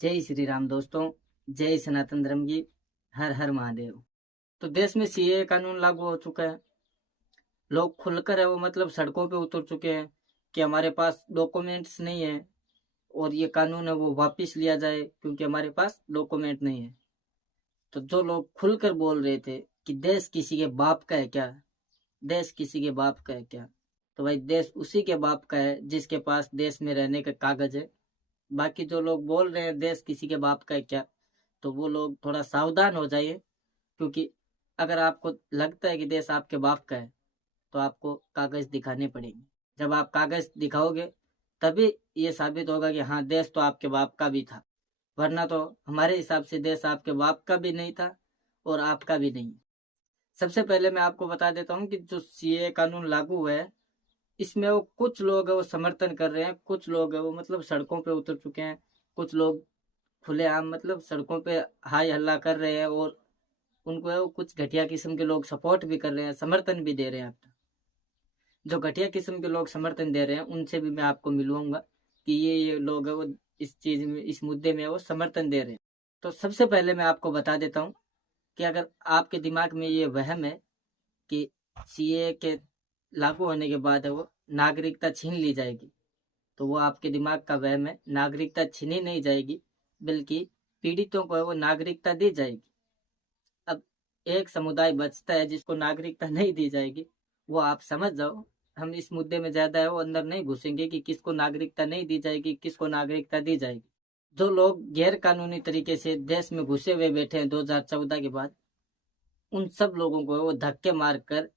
जय श्री राम दोस्तों। जय सनातन धर्म की। हर हर महादेव। तो देश में सीए कानून लागू हो चुका है। लोग खुलकर है वो सड़कों पे उतर चुके हैं कि हमारे पास डॉक्यूमेंट्स नहीं है और ये कानून है वो वापस लिया जाए क्योंकि हमारे पास डॉक्यूमेंट नहीं है। तो जो लोग खुलकर बोल रहे थे कि देश किसी के बाप का है क्या, देश किसी के बाप का है क्या, तो भाई देश उसी के बाप का है जिसके पास देश में रहने का कागज है। बाकी जो लोग बोल रहे हैं देश किसी के बाप का है क्या, तो वो लोग थोड़ा सावधान हो जाइए। क्योंकि अगर आपको लगता है कि देश आपके बाप का है तो आपको कागज दिखाने पड़ेंगे। जब आप कागज दिखाओगे तभी ये साबित होगा कि हाँ देश तो आपके बाप का भी था, वरना तो हमारे हिसाब से देश आपके बाप का भी नहीं था और आपका भी नहीं। सबसे पहले मैं आपको बता देता हूँ कि जो सीए कानून लागू हुआ है इसमें वो कुछ लोग है वो समर्थन कर रहे हैं, कुछ लोग है वो सड़कों पे उतर चुके हैं, कुछ लोग खुलेआम सड़कों पे हाय हल्ला कर रहे हैं और उनको है वो कुछ घटिया किस्म के लोग सपोर्ट भी कर रहे हैं, समर्थन भी दे रहे हैं। आप जो घटिया किस्म के लोग समर्थन दे रहे हैं उनसे भी मैं आपको मिलवाऊंगा कि ये लोग है वो इस चीज में, इस मुद्दे में वो समर्थन दे रहे हैं। तो सबसे पहले मैं आपको बता देता हूँ कि अगर आपके दिमाग में ये वहम है कि सीए के लागू होने के बाद है वो नागरिकता छीन ली जाएगी, तो वो आपके दिमाग का वहम है। नागरिकता छीनी नहीं जाएगी बल्कि पीड़ितों को है वो नागरिकता दी जाएगी। अब एक समुदाय बचता है जिसको नागरिकता नहीं दी जाएगी, वो आप समझ जाओ। हम इस मुद्दे में ज्यादा है वो अंदर नहीं घुसेंगे कि किसको नागरिकता नहीं दी जाएगी, किसको नागरिकता दी जाएगी। जो लोग गैर कानूनी तरीके से देश में घुसे हुए बैठे हैं 2014 के बाद, उन सब लोगों को वो धक्के मारकर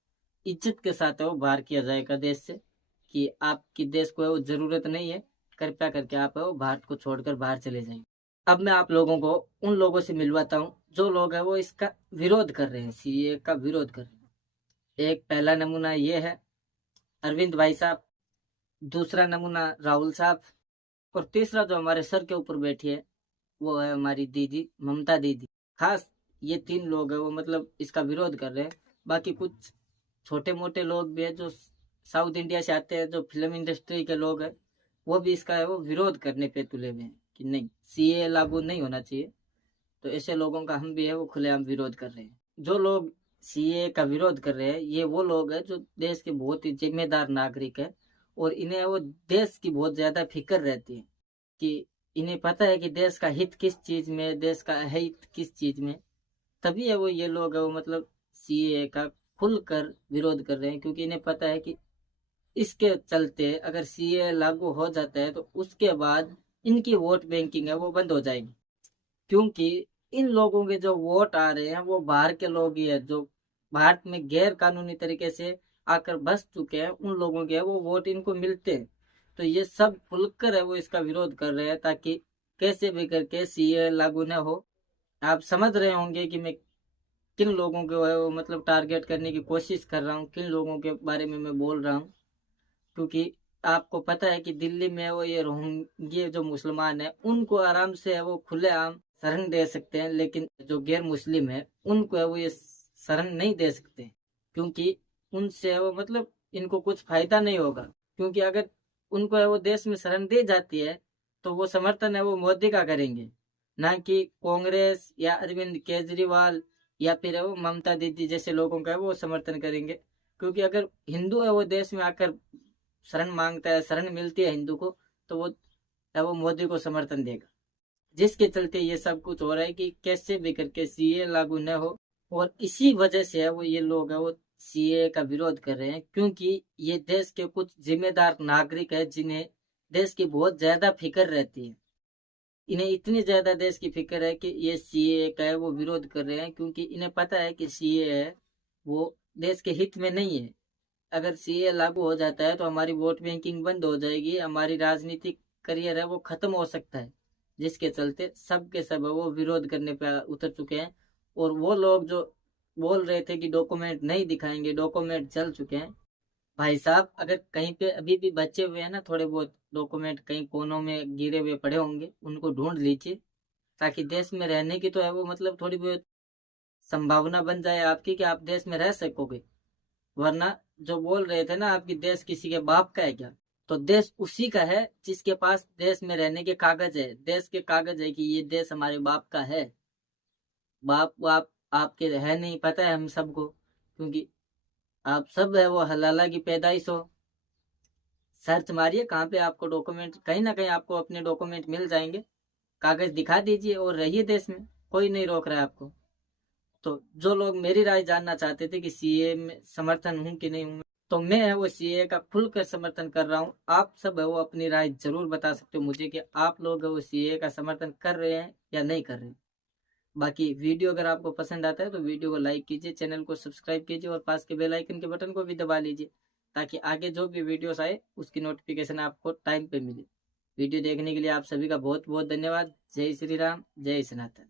इज्जत के साथ वो बाहर किया जाएगा देश से कि आपकी देश को वो जरूरत नहीं है, कृपया करके आप वो भारत को छोड़कर बाहर चले जाइए। अब मैं आप लोगों को उन लोगों से मिलवाता हूँ जो लोग है वो इसका विरोध कर रहे हैं, सीए का विरोध कर रहे हैं। एक पहला नमूना ये है अरविंद भाई साहब, दूसरा नमूना राहुल साहब, और तीसरा जो हमारे सर के ऊपर बैठी है वो है हमारी दीदी ममता दीदी। खास ये तीन लोग है वो इसका विरोध कर रहे हैं। बाकी कुछ छोटे मोटे लोग भी है जो साउथ इंडिया से आते हैं, जो फिल्म इंडस्ट्री के लोग हैं, वो भी इसका है वो विरोध करने पे तुले हुए हैं कि नहीं सीए लागू नहीं होना चाहिए। तो ऐसे लोगों का हम भी है वो खुलेआम विरोध कर रहे हैं। जो लोग सीए का विरोध कर रहे हैं ये वो लोग हैं जो देश के बहुत ही जिम्मेदार नागरिक है और इन्हें वो देश की बहुत ज्यादा फिक्र रहती है कि इन्हें पता है कि देश का हित किस चीज में, देश का हित किस चीज में। तभी है वो ये लोग है वो सीए का खुलकर विरोध कर रहे हैं क्योंकि इन्हें पता है कि इसके चलते अगर सीए लागू हो जाता है तो उसके बाद इनकी वोट बैंकिंग है वो बंद हो जाएगी। क्योंकि इन लोगों के जो वोट आ रहे हैं वो बाहर के लोग ही है, जो भारत में गैर कानूनी तरीके से आकर बस चुके हैं, उन लोगों के वो वोट इनको मिलते हैं। तो ये सब खुलकर है वो इसका विरोध कर रहे हैं ताकि कैसे भी करके सीए लागू न हो। आप समझ रहे होंगे कि मैं किन लोगों को है वो टारगेट करने की कोशिश कर रहा हूँ, किन लोगों के बारे में मैं बोल रहा हूँ। क्योंकि आपको पता है कि दिल्ली में वो ये रोहिंग्या जो मुसलमान है उनको आराम से है वो खुलेआम शरण दे सकते हैं, लेकिन जो गैर मुस्लिम है उनको है वो ये शरण नहीं दे सकते क्योंकि उनसे है वो इनको कुछ फायदा नहीं होगा। क्योंकि अगर उनको है वो देश में शरण दी जाती है तो वो समर्थन है वो मोदी का करेंगे, ना कि कांग्रेस या अरविंद केजरीवाल या फिर है वो ममता दीदी जैसे लोगों का है वो समर्थन करेंगे। क्योंकि अगर हिंदू है वो देश में आकर शरण मांगता है, शरण मिलती है हिंदू को, तो वो मोदी को समर्थन देगा। जिसके चलते ये सब कुछ हो रहा है कि कैसे भी करके सीए लागू न हो। और इसी वजह से है वो ये लोग है वो सीए का विरोध कर रहे हैं क्योंकि ये देश के कुछ जिम्मेदार नागरिक है जिन्हें देश की बहुत ज्यादा फिक्र रहती है। इन्हें इतनी ज्यादा देश की फिक्र है कि ये सीए का है वो विरोध कर रहे हैं क्योंकि इन्हें पता है कि सीए है वो देश के हित में नहीं है। अगर सीए लागू हो जाता है तो हमारी वोट बैंकिंग बंद हो जाएगी, हमारी राजनीतिक करियर है वो खत्म हो सकता है। जिसके चलते सब के सब वो विरोध करने पे उतर चुके हैं। और वो लोग जो बोल रहे थे कि डॉक्यूमेंट नहीं दिखाएंगे, डॉक्यूमेंट चल चुके हैं। भाई साहब अगर कहीं पे अभी भी बचे हुए हैं ना थोड़े बहुत डॉक्यूमेंट, कहीं कोनों में गिरे हुए पड़े होंगे, उनको ढूंढ लीजिए ताकि देश में रहने की तो है वो थोड़ी बहुत संभावना बन जाए आपकी कि आप देश में रह सकोगे। वरना जो बोल रहे थे ना आपकी देश किसी के बाप का है क्या, तो देश उसी का है जिसके पास देश में रहने के कागज है, देश के कागज है कि ये देश हमारे बाप का है। बाप आपके है नहीं, पता है हम सबको, क्योंकि आप सब है वो हलाला की पैदाइश हो। सर्च मारिए कहाँ पे आपको डॉक्यूमेंट, कहीं ना कहीं आपको अपने डॉक्यूमेंट मिल जाएंगे। कागज दिखा दीजिए और रहिए देश में, कोई नहीं रोक रहा है आपको। तो जो लोग मेरी राय जानना चाहते थे कि सीए में समर्थन हूँ कि नहीं हूँ, तो मैं है वो सीए का खुलकर समर्थन कर रहा हूँ। आप सब है वो अपनी राय जरूर बता सकते हो मुझे कि आप लोग है वो सीए का समर्थन कर रहे हैं या नहीं कर रहे हैं। बाकी वीडियो अगर आपको पसंद आता है तो वीडियो को लाइक कीजिए, चैनल को सब्सक्राइब कीजिए और पास के बेल आइकन के बटन को भी दबा लीजिए, ताकि आगे जो भी वीडियोस आए उसकी नोटिफिकेशन आपको टाइम पे मिले। वीडियो देखने के लिए आप सभी का बहुत बहुत धन्यवाद। जय श्री राम, जय सनातन।